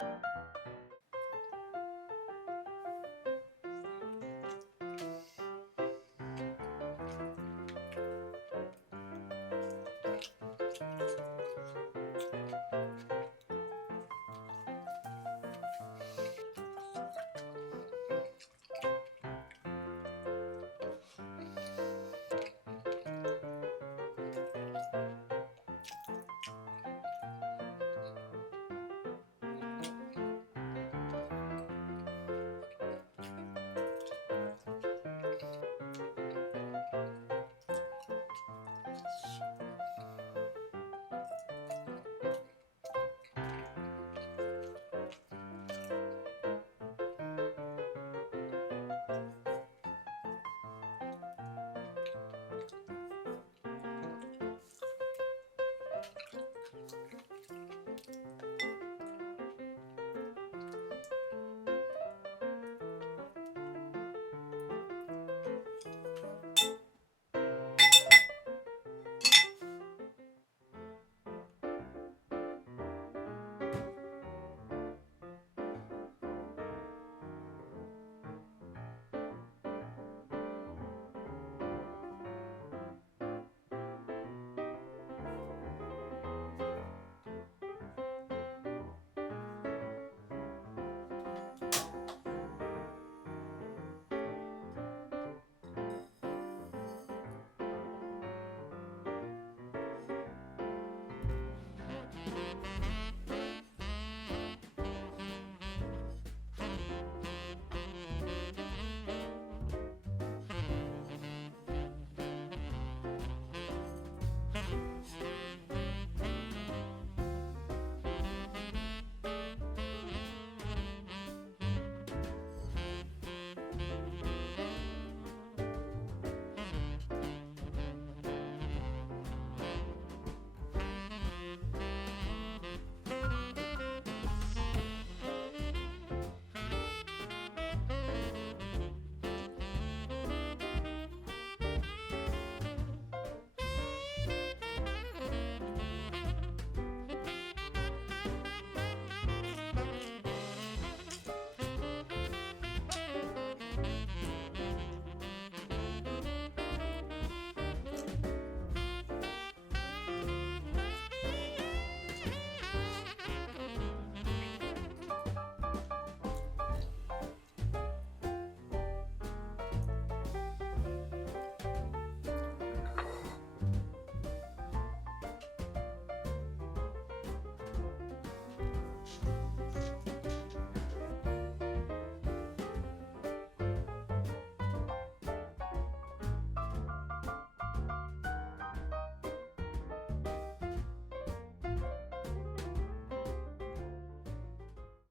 何?